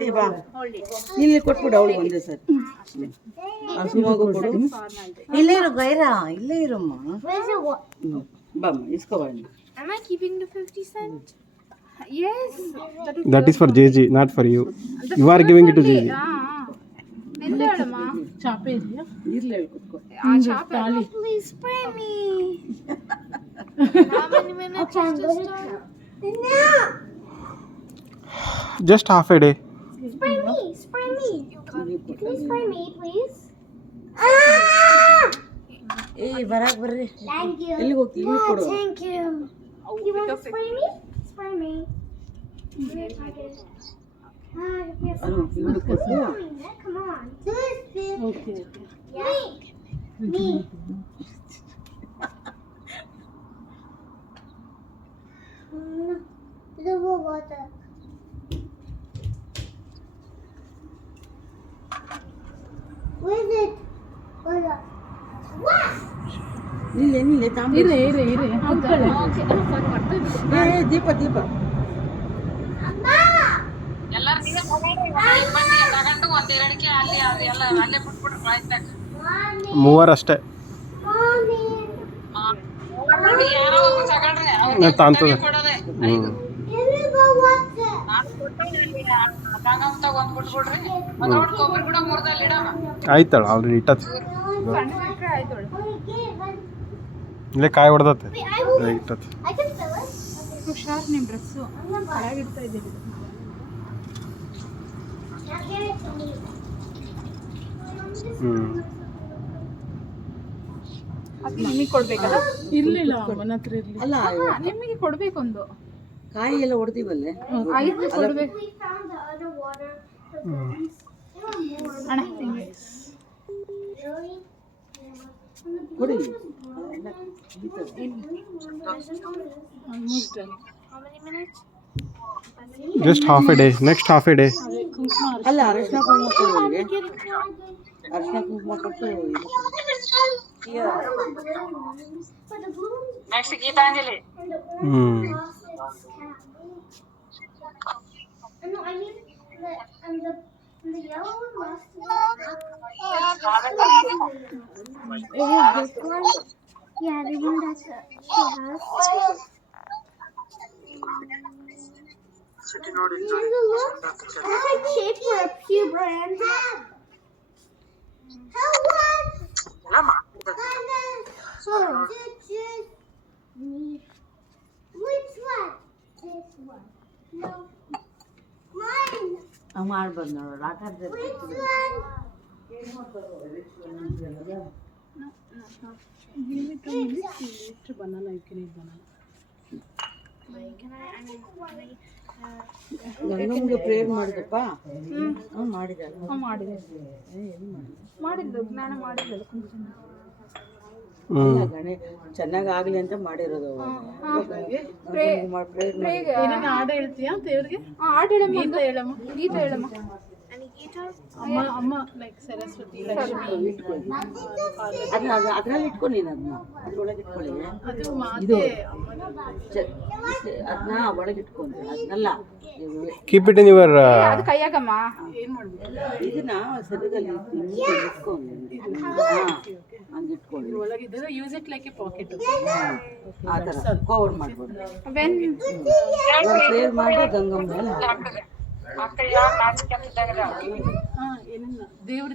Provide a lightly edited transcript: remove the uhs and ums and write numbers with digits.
Aunty ಬಾ ಇಲ್ಲಿ ಕೊಟ್ಬಿಡು ಅವಳಿಗೆ ಒಂದೇ ಸರಿ ಸುಮಗು ಕೊಡು ಇಲ್ಲೇ ಇರು ಗೈರಾ ಇಲ್ಲೇ ಇರಮ್ಮ ಬಾಮ್ಮ ಇಸ್ಕೋ ಬಾ Am I keeping the 50 cent? Yes. That is for JJ, not for you. You are giving it to JJ. ನಿಲ್ಲೋಳಮ್ಮ ಚಾಪೆ ಇದೆಯಾ ಇರ್ಲಿ ಹೇಳಿ ಕುತ್ಕೋ ಆ ಚಾಪೆ please spray me. How many minutes is this done? Just half a day. Spray me. Please spray me, please. ಏ ಬರಾಕ್ ಬರ್ರಿ Thank you. ಎಲ್ಲಿ ಹೋಗ್ತಿ ಇಲ್ಲಿ ಕೊಡು Thank you. You want to spray me? Spray me. ಅದು ಇಲ್ಲಿ ಕೊಡು Come on. Okay Me. The water. Where is it? ನಿಲ್ಲೆ ನಿಲ್ಲೆ ತಾಂಬ ಇರೆ ಕೂತ್ಕೊಳ್ಳಿ ಏ ದೀಪ ದೀಪ ಎಲ್ಲರೂ ನೀವೇ ಬನ್ನಿ ತಗೊಂಡು ಒಂದೆರಡಕ್ಕೆ ಅಲ್ಲಿ ಅದೆಲ್ಲ ಅಲ್ಲೇ ಬಿಟ್ಬಿಟ್ರು ಬಾಯ್ತಾಗ ಮೂವರು ಅಷ್ಟೇ ಯಾರೋ ಒಬ್ರು ತಗೊಂಡ್ರೆ ತಾಂತದೆ ಕೊಡೋದೆ ತಗೊಂತಾಗ ಒಂದ್ ಬಿಟ್ಬಿಡ್ರಿ ಅದೊಟ್ಟು ಕೊಬ್ಬರಿ ಕೂಡ ಮೂರ್ದಲ್ಲಿ ಇಡಮ್ಮ ಆಯ್ತಳ ಆಲ್ರೆಡಿ ಇಟ್ಟತ್ ಇಲ್ಲೇ ಕಾಯಿ ಹೊಡೆದತ್ತೆ ಇಟ್ಟತ್ I can fill it. ಹುಷಾರ್ ನಿಮ್ಮ ಡ್ರೆಸ್ಸು ಕೆಳಗಿಡ್ತಾ ಇದ್ದೀವಿ Now give it to me. ಅದು ನಿಮಗೆ ಕೊಡ್ಬೇಕಲ್ಲ ಇರ್ಲಿಲ್ಲ ಅಮ್ಮನ ಹತ್ರ ಇರ್ಲಿ ಅಲ್ಲ ನಿಮಗೆ ಕೊಡ್ಬೇಕೊಂದು ಕಾಯಿ ಎಲ್ಲ ಹೊಡೆದಿವಲ್ಲೇ ಐದು ಕೊಡ್ಬೇಕು We found the other water. ಅಣ್ಣ Really? ಕೊಡಿ almost How many minutes? Just half A day next half A day ಅಲ್ಲ ಅರಿಶಿನ ಕುಂಕುಮ ಕೊಡು ಅವಳಿಗೆ ಅರಿಶಿನ ಕುಂಕುಮ ಕೊಟ್ಟು For the blue next Gitanjali and the orange lost its cap. No, I mean the yellow one lost its cap. This one? Yeah, the one that she has. Look, it's like shaped for a pubran. Which one? This one. No. Mine. ಮಾಡ್ಬಾರ್ದು ನೋಡು ಆಟ Which one? banana you can eat banana ಗಂಗಮ್ಮಗೆ prayer ಮಾಡಿದಪ್ಪ ಮಾಡಿದ ಮಾಡಿದ್ದು ಜ್ಞಾನ ಮಾಡಿದ್ದು ಗಣೆ ಚೆನ್ನಾಗಿ ಆಗ್ಲಿ ಅಂತ ಮಾಡಿರೋದು ಪ್ರೇಯರ್ ಮಾಡಿ ಏನೇನು ಹಾಡು ಹೇಳ್ತೀಯಾ ದೇವ್ರಿಗೆ ಹಾಡು ಹೇಳಮ್ಮ ಗೀತ ಹೇಳಮ್ಮ ಅಮ್ಮ ಅಮ್ಮ ಲೈಕ್ ಸರಸ್ವತಿ ಲಕ್ಷ್ಮಿ ಅದ್ರಲ್ಲಿ ಇಟ್ಕೊ ನೀನು ಅದನ್ನ ಅದ್ರೊಳಗೆ ಇಟ್ಕೊಳ್ಳಿ ಅದು ಮಾತೆ ಅದನ್ನ ಒಳಗೆ ಇಟ್ಕೊಂಡು ಅದನ್ನೆಲ್ಲ ಕೀಪ್ ಇಟ್ ಇನ್ ಯುವರ್ ಅದು ಕೈಯಾಗಮ್ಮ ಏನು ಮಾಡಬೇಕು ಇದನ್ನ ಸರಿದಲ್ಲಿ ಇಟ್ಕೊಂಡು ಹಂಗೆ ಇಟ್ಕೊಳ್ಳಿ ಒಳಗಿದ್ರೆ use it like a pocket ಆ ಥರ ಕವರ್ ಮಾಡ್ಬೋದು ವೆನ್ ಪ್ರೇಯರ್ ಮಾಡಿ ಗಂಗಮ್ಮ ಮೇಲೆ ಅಕ್ಕ ಯಾರು ನಾಚಿಕೆ ಅಂತ ಏನಿಲ್ಲ ದೇವ್ರ